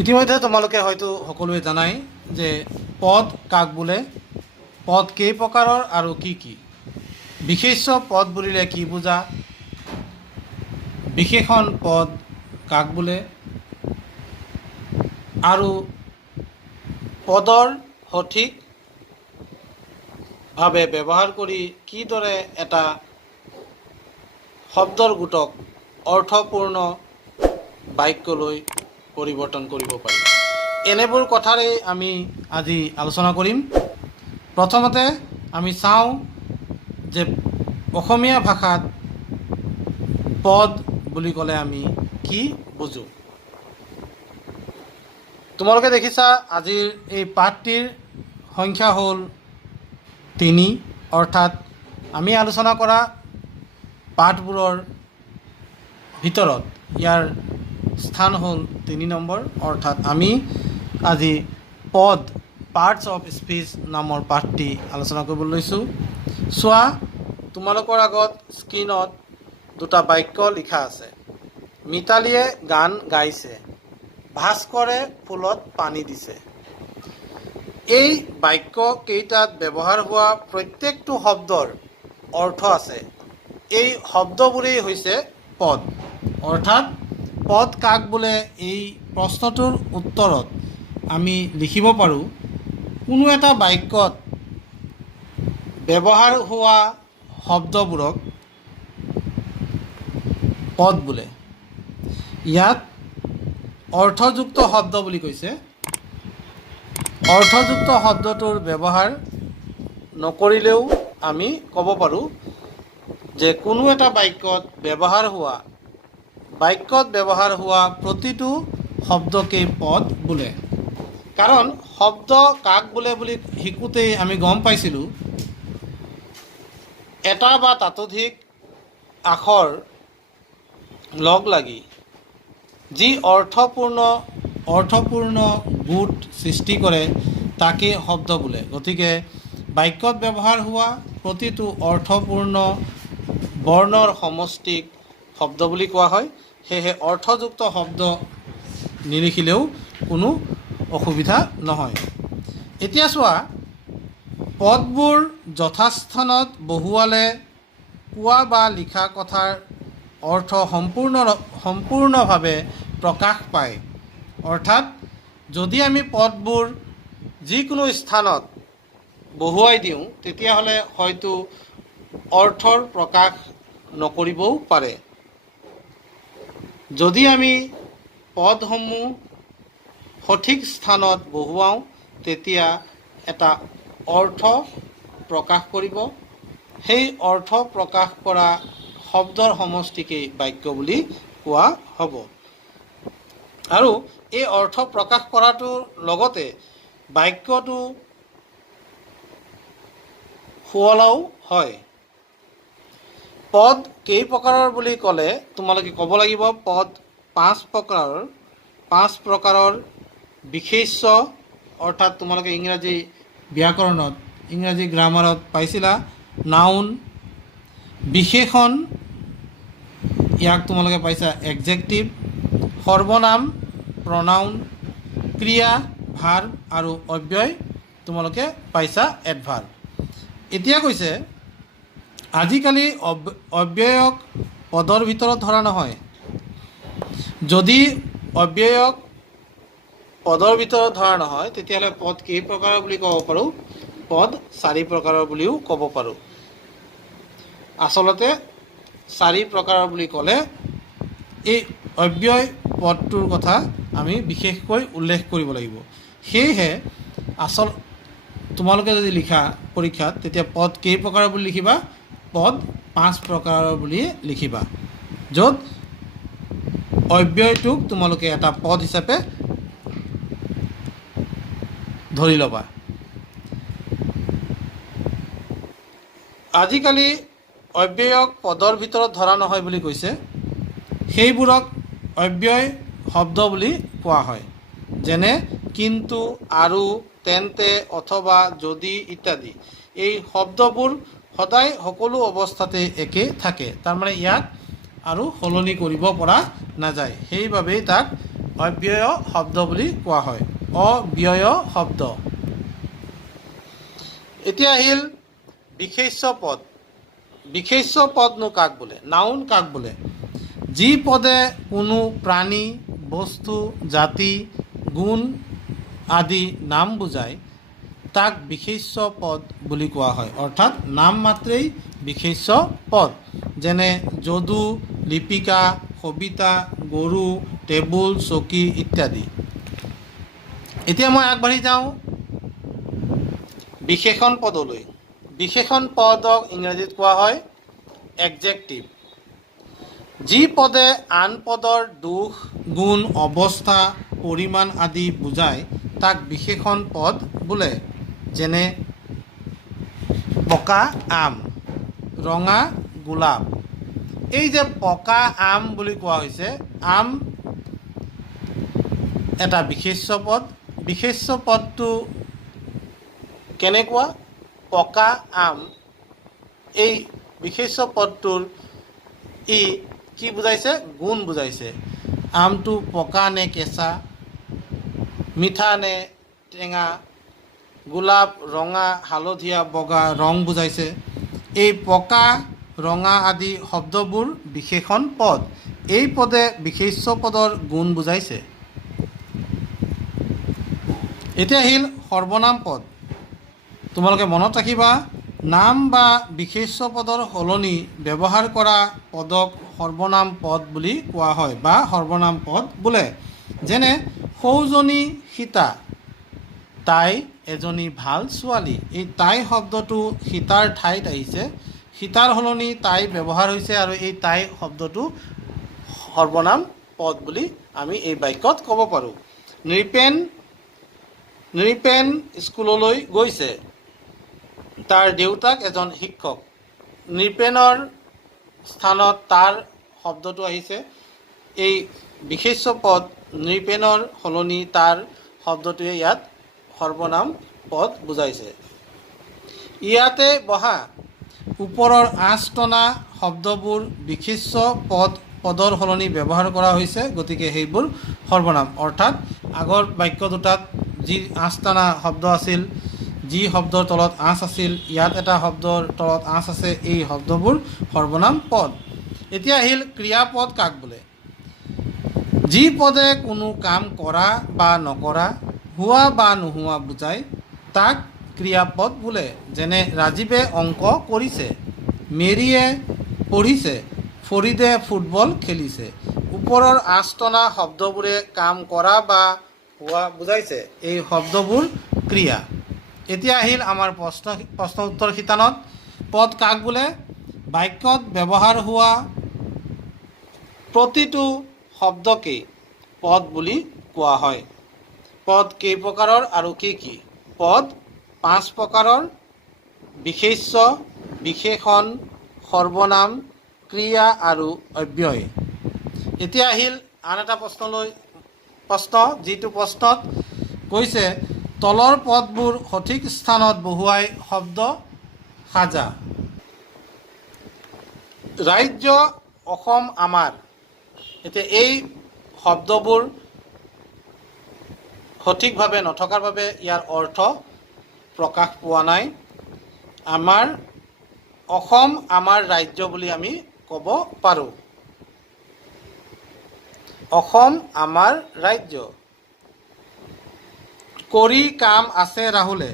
ইতিমধ্যে তোমালোকে হয়তো সকলোৱে জানাই যে পদ কাক বোলে, পদ কেই প্ৰকাৰৰ আৰু কি কি, বিশেষ্য পদ বুলিলে কি বুজা, বিশেষণ পদ কাক বোলে আৰু পদৰ সঠিকভাৱে ব্যৱহাৰ কৰি কিদৰে এটা শব্দৰ গোটক অৰ্থপূৰ্ণ বাক্যলৈ পৰিৱৰ্তন কৰিব পাৰি, এনেবোৰ কথাৰেই আমি আজি আলোচনা কৰিম। প্ৰথমতে আমি চাওঁ যে অসমীয়া ভাষাত পদ বুলি ক'লে আমি কি বুজোঁ। তোমালোকে দেখিছা আজিৰ এই পাঠটিৰ সংখ্যা হ'ল 3, অৰ্থাৎ আমি আলোচনা কৰা পাঠবোৰৰ ভিতৰত ইয়াৰ স্থান হ'ল 3 নম্বৰ, অৰ্থাৎ আমি আজি পদ পাৰ্টছ অফ স্পীচ নামৰ পাঠটি আলোচনা কৰিবলৈ লৈছোঁ। চোৱা, তোমালোকৰ আগত স্ক্ৰীনত দুটা বাক্য লিখা আছে। মিতালীয়ে গান গাইছে, ভাস্কৰে ফুলত পানী দিছে। এই বাক্যকেইটাত ব্যৱহাৰ হোৱা প্ৰত্যেকটো শব্দৰ অৰ্থ আছে। এই শব্দবোৰেই হৈছে পদ। অৰ্থাৎ পদ কাক বোলে, এই প্ৰশ্নটোৰ উত্তৰত আমি লিখিব পাৰোঁ, কোনো এটা বাক্যত ব্যৱহাৰ হোৱা শব্দবোৰক পদ বোলে। ইয়াত অৰ্থযুক্ত শব্দ বুলি কৈছে। অৰ্থযুক্ত শব্দটোৰ ব্যৱহাৰ নকৰিলেও আমি ক'ব পাৰোঁ যে কোনো এটা বাক্যত ব্যৱহাৰ হোৱা প্ৰতিটো শব্দকেই পদ বোলে। কাৰণ শব্দ কাক বোলে বুলি শিকোঁতেই আমি গম পাইছিলোঁ, এটা বা ততোধিক আখৰ লগ লাগি যি অৰ্থপূৰ্ণ গোট সৃষ্টি কৰে তাকে শব্দ বোলে। গতিকে বাক্যত ব্যৱহাৰ হোৱা প্ৰতিটো অৰ্থপূৰ্ণ বৰ্ণৰ সমষ্টিক শব্দ বুলি কোৱা হয়। সেয়েহে অৰ্থযুক্ত শব্দ নিলিখিলেও কোনো অসুবিধা নহয়। এতিয়া চোৱা, পদবোৰ যথাস্থানত বহুৱালে কোৱা বা লিখা কথাৰ অৰ্থ সম্পূৰ্ণভাৱে প্ৰকাশ পায়। অৰ্থাৎ যদি আমি পদবোৰ যিকোনো স্থানত বহুৱাই দিওঁ, তেতিয়াহ'লে হয়তো অৰ্থৰ প্ৰকাশ নকৰিবও পাৰে। যদি আমি পদসমূহ সঠিক স্থানত বহুৱাওঁ, তেতিয়া এটা অৰ্থ প্ৰকাশ কৰিব। সেই অৰ্থ প্ৰকাশ কৰা শব্দৰ সমষ্টিকেই বাক্য বুলি কোৱা হ'ব। আৰু এই অৰ্থ প্ৰকাশ কৰাটোৰ লগতে বাক্যটো শুৱলাও হয়। পদ কেই প্ৰকাৰৰ বুলি ক'লে তোমালোকে ক'ব লাগিব, পদ 5 প্ৰকাৰৰ। বিশেষ্য, অৰ্থাৎ তোমালোকে ইংৰাজী ব্যাকৰণত, ইংৰাজী গ্ৰামাৰত পাইছিলা, নাউন। বিশেষণ, ইয়াক তোমালোকে পাইছা এডজেক্টিভ। সৰ্বনাম, প্ৰনাউন। ক্ৰিয়া, ভাৰ্ব, আৰু অব্যয় তোমালোকে পাইছা এডভাৰ্ব। এতিয়া কৈছে, আজিকালি অব্যয়ক পদৰ ভিতৰত ধৰা নহয়। যদি অব্যয়ক পদৰ ভিতৰত ধৰা নহয়, তেতিয়াহ'লে পদ কেই প্ৰকাৰৰ বুলি ক'ব পাৰোঁ? পদ 4 প্ৰকাৰৰ বুলিও ক'ব পাৰোঁ। আচলতে 4 প্ৰকাৰৰ বুলি ক'লে এই অব্যয় পদটোৰ কথা আমি বিশেষকৈ উল্লেখ কৰিব লাগিব। সেয়েহে তোমালোকে যদি লিখা পৰীক্ষাত, তেতিয়া পদ কেই প্ৰকাৰৰ বুলি লিখিবা? পদ 5 প্ৰকাৰৰ বুলিয়ে লিখিবা, য'ত অব্যয়টোক তোমালোকে এটা পদ হিচাপে ধৰি ল'বা। আজিকালি অব্যয়ক পদৰ ভিতৰত ধৰা নহয় বুলি কৈছে। সেইবোৰক অব্যয় শব্দ বুলি কোৱা হয়, যেনে কিন্তু, আৰু, তেন্তে, অথবা, যদি ইত্যাদি। এই শব্দবোৰ সদায় সকলো অৱস্থাতে একে থাকে। তাৰমানে ইয়াক আৰু সলনি কৰিব পৰা নাযায়। সেইবাবেই তাক অব্যয় শব্দ বুলি কোৱা হয়, অব্যয় শব্দ। এতিয়া আহিল বিশেষ্য পদ। বিশেষ্য পদনো কাক বোলে? নাউন কাক বোলে? যি পদে কোনো প্ৰাণী, বস্তু, জাতি, গুণ আদি নাম বুজায় তাক বিশেষ্য পদ বুলি কোৱা হয়। অৰ্থাৎ নাম মাত্ৰেই বিশেষ্য পদ। যেনে যদু, লিপিকা, সবিতা, গৰু, টেবুল, চকী ইত্যাদি। এতিয়া মই আগবাঢ়ি যাওঁ বিশেষণ পদলৈ। বিশেষণ পদক ইংৰাজীত কোৱা হয় এডজেক্টিভ। যি পদে আন পদৰ দোষ, গুণ, অৱস্থা, পৰিমাণ আদি বুজায় তাক বিশেষণ পদ বোলে। যেনে পকা আম, ৰঙা গোলাপ। এই যে পকা আম বুলি কোৱা হৈছে, আম এটা বিশেষ্য পদ। বিশেষ্য পদটো কেনেকুৱা? পকা আম, এই বিশেষ্য পদটোৰ ই কি বুজাইছে? গুণ বুজাইছে। আমটো পকা নে কেঁচা, মিঠা নে টেঙা, গোলাপ ৰঙা, হালধীয়া, বগা ৰং বুজাইছে। এই পকা, ৰঙা আদি শব্দবোৰ বিশেষণ পদ। এই পদে বিশেষ্য পদৰ গুণ বুজাইছে। এতিয়া আহিল সৰ্বনাম পদ। তোমালোকে মনত ৰাখিবা, নাম বা বিশেষ্য পদৰ সলনি ব্যৱহাৰ কৰা পদক সৰ্বনাম পদ বুলি কোৱা হয় বা সৰ্বনাম পদ বোলে। যেনে সৌজনী সীতা, তাই এজনী ভাল ছোৱালী। এই তাই শব্দটো সীতাৰ ঠাইত আহিছে, সীতাৰ সলনি তাই ব্যৱহাৰ হৈছে আৰু এই তাই শব্দটো সৰ্বনাম পদ বুলি আমি এই বাক্যত ক'ব পাৰোঁ। নৃপেন স্কুললৈ গৈছে, তাৰ দেউতাক এজন শিক্ষক। নৃপেনৰ স্থানত তাৰ শব্দটো আহিছে। এই বিশেষ্য পদ নৃপেনৰ সলনি তাৰ শব্দটোৱে ইয়াত সৰ্বনাম পদ বুজাইছে। ইয়াতে বহা, ওপৰৰ আঁচ টনা শব্দবোৰ বিশেষ্য পদৰ সলনি ব্যৱহাৰ কৰা হৈছে, গতিকে সেইবোৰ সৰ্বনাম। অৰ্থাৎ আগৰ বাক্য দুটাত যি আঁচ টনা শব্দ আছিল, যি শব্দৰ তলত আঁচ আছিল, ইয়াত এটা শব্দৰ তলত আঁচ আছে, এই শব্দবোৰ সৰ্বনাম পদ। এতিয়া আহিল ক্ৰিয়াপদ কাক বোলে? যি পদে কোনো কাম কৰা বা নকৰা, হোৱা বা নোহোৱা বুজায় তাক ক্ৰিয়াপদ বোলে। যেনে ৰাজীৱে অংক কৰিছে, মেৰীয়ে পঢ়িছে, ফৰিদে ফুটবল খেলিছে। ওপৰৰ আঁচ টনা শব্দবোৰে কাম কৰা বা হোৱা বুজাইছে, এই শব্দবোৰ ক্ৰিয়া। এতিয়া আহিল আমাৰ প্ৰশ্ন উত্তৰ শিতানত। পদ কাক বোলে? বাক্যত ব্যৱহাৰ হোৱা প্ৰতিটো শব্দকেই পদ বুলি কোৱা হয়। পদ কেই প্ৰকাৰৰ আৰু কি কি? পদ 5 প্ৰকাৰৰ: বিশেষ্য, বিশেষণ, সৰ্বনাম, ক্ৰিয়া আৰু অব্যয়। এতিয়া আহিল আন এটা প্ৰশ্ন, যিটো প্ৰশ্নত কৈছে তলৰ পদবোৰ সঠিক স্থানত বহুৱাই শব্দ সাজা। ৰাজ্য অসম আমাৰ। এতিয়া এই শব্দবোৰ সঠিকভাৱে নথকাৰ বাবে ইয়াৰ অৰ্থ প্ৰকাশ পোৱা নাই। আমাৰ অসম আমাৰ ৰাজ্য বুলি আমি ক'ব পাৰোঁ। অসম আমাৰ ৰাজ্য। কৰি কাম আছে ৰাহুলে,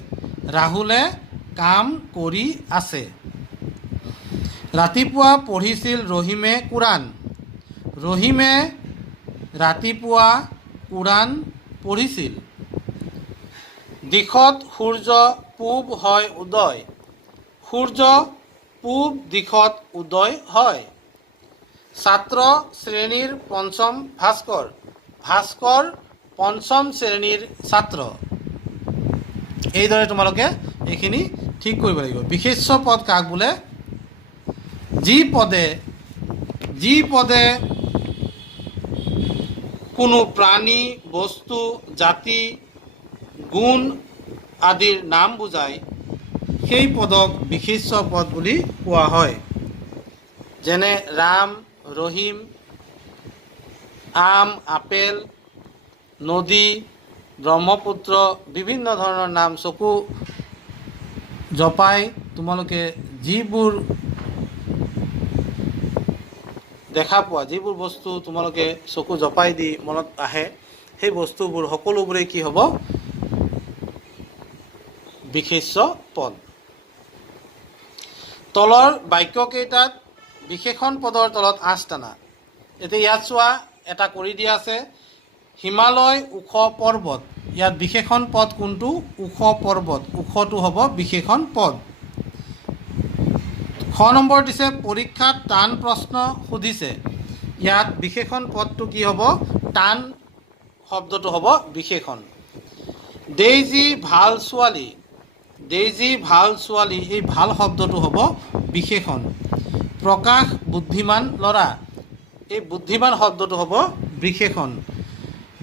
ৰাহুলে কাম কৰি আছে। ৰাতিপুৱা পঢ়িছিল ৰহিমে কোৰাণ, ৰহিমে ৰাতিপুৱা কোৰাণ পঢ়িছিল। দিশত সূৰ্য পূব হয় উদয়, সূৰ্য পূব দিশত উদয় হয়। ছাত্ৰ শ্ৰেণীৰ পঞ্চম ভাস্কৰ, ভাস্কৰ পঞ্চম শ্ৰেণীৰ ছাত্ৰ। এইদৰে তোমালোকে এইখিনি ঠিক কৰিব লাগিব। বিশেষ্য পদ কাক বোলে? যি পদে কোনো প্ৰাণী, বস্তু, জাতি, গুণ আদিৰ নাম বুজায় সেই পদক বিশেষ্য পদ বুলি কোৱা হয়। যেনে ৰাম, ৰহিম, আম, আপেল, নদী, ব্ৰহ্মপুত্ৰ বিভিন্ন ধৰণৰ নাম চকু জপাই তোমালোকে যিবোৰ দেখা পোৱা, যিবোৰ বস্তু তোমালোকে চকু জপাই দি মনত আহে, সেই বস্তুবোৰ সকলোবোৰেই কি হ'ব? বিশেষ্য পদ। তলৰ বাক্যকেইটাত বিশেষণ পদৰ তলত আঁচ টানা। এতিয়া ইয়াত চোৱা, এটা কৰি দিয়া আছে, হিমালয় ওখ পৰ্বত। ইয়াত বিশেষণ পদ কোনটো? ওখ পৰ্বত। ওখটো হ'ব বিশেষণ পদ। খ নম্বৰ দিছে পৰীক্ষাত টান প্ৰশ্ন সুধিছে। ইয়াত বিশেষণ পদটো কি হ'ব? টান শব্দটো হ'ব বিশেষণ। ডেইজি ভাল ছোৱালী। ডেইজি ভাল ছোৱালী, এই ভাল শব্দটো হ'ব বিশেষণ। প্ৰকাশ বুদ্ধিমান ল'ৰা, এই বুদ্ধিমান শব্দটো হ'ব বিশেষণ।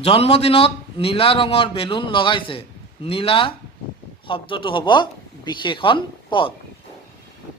জন্মদিনত নীলা ৰঙৰ বেলুন লগাইছে। নীলা শব্দটো হ'ব বিশেষণ পদ।